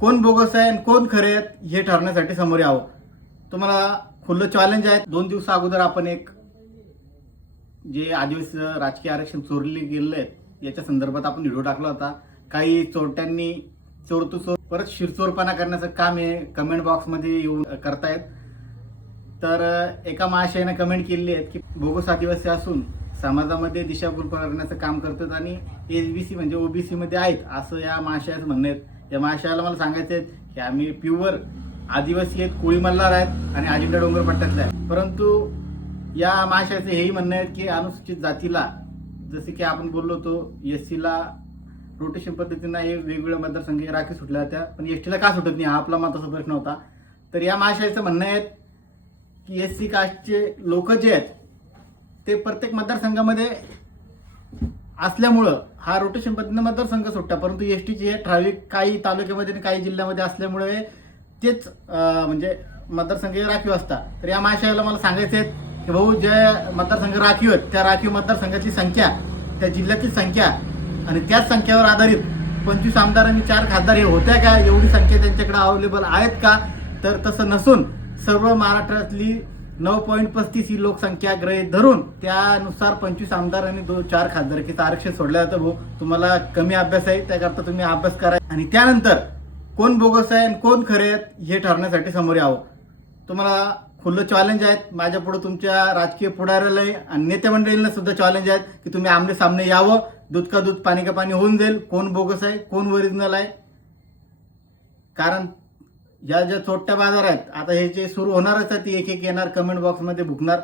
कोण बोगस आहे आणि कोण खरे आहेत हे ठरण्यासाठी समोर यावं. तुम्हाला खुलं चॅलेंज आहे. 2 दिवसा अगोदर आपण एक जे आदिवासी राजकीय आरक्षण चोरले गेले आहेत याच्या संदर्भात आपण व्हिडिओ टाकला होता. काही चोरट्यांनी चोर तो चोर परत शिरचोरपणा करण्याचं काम हे कमेंट बॉक्समध्ये येऊन करतायत. तर एका महाशयाने कमेंट केली आहे की बोगस आदिवासी असून समाजामध्ये दिशाभूल करण्याचं काम करतात आणि एसबीसी म्हणजे ओबीसी मध्ये आहेत असं या महाशयाचं म्हणणं आहे. या महाशयाला मला सांगायचं आहे की आम्ही प्युअर आदिवासी आहेत, कोळी मल्हार आहेत आणि अजिंठा डोंगर पट्ट्यातले आहेत. परंतु या महाशयाचं हेही म्हणणं आहे की अनुसूचित जातीला जसे की आपण बोललो होतो एससीला रोटेशन पद्धतीनं हे वेगवेगळ्या मतदारसंघ राखीव सुटल्या होत्या, पण एसटीला का सुटत नाही हा आपला महत्त्वाचा प्रश्न होता. तर या महाशयाचं म्हणणं आहे की एससी कास्टचे लोक जे आहेत ते प्रत्येक मतदारसंघामध्ये असल्यामुळं हा रोटेशन पद्धतीने मतदारसंघ सुटता, परंतु एसटीचे हे ठराविक काही तालुक्यामध्ये आणि काही जिल्ह्यामध्ये असल्यामुळे तेच म्हणजे मतदारसंघ राखीव असतात. तर या महाशयाला मला सांगायचं आहे की भाऊ जे मतदारसंघ राखीव आहेत त्या राखीव मतदारसंघाची संख्या, त्या जिल्ह्याची संख्या आणि त्याच संख्येवर आधारित 25 आमदार आणि 4 खासदार हे होत्या का, एवढी संख्या त्यांच्याकडे अवेलेबल आहेत का? तर तसं नसून सर्व महाराष्ट्रातली 9.35 ही लोकसंख्या गृहीत धरून त्यानुसार 25 आमदार आणि 4 खासदारकीचं आरक्षण सोडलं जातं. भाऊ तुम्हाला कमी अभ्यास आहे त्याकरता तुम्ही अभ्यास करा आणि त्यानंतर कोण बोगस आहे आणि कोण खरे आहेत हे ठरण्यासाठी समोर यावं. तुम्हाला खुलं चॅलेंज आहे. माझ्या पुढे तुमच्या राजकीय पुढाऱ्याला आणि नेते मंडळींना सुद्धा चॅलेंज आहे की तुम्ही आमने सामने यावं. दूध का दूध पाणी का पाणी होऊन जाईल. कोण बोगस आहे कोण ओरिजिनल आहे. कारण या ज्या छोट्या बाजार आहेत आता हे जे सुरू होणारच आहेत एक एक येणार कमेंट बॉक्समध्ये भुकणार.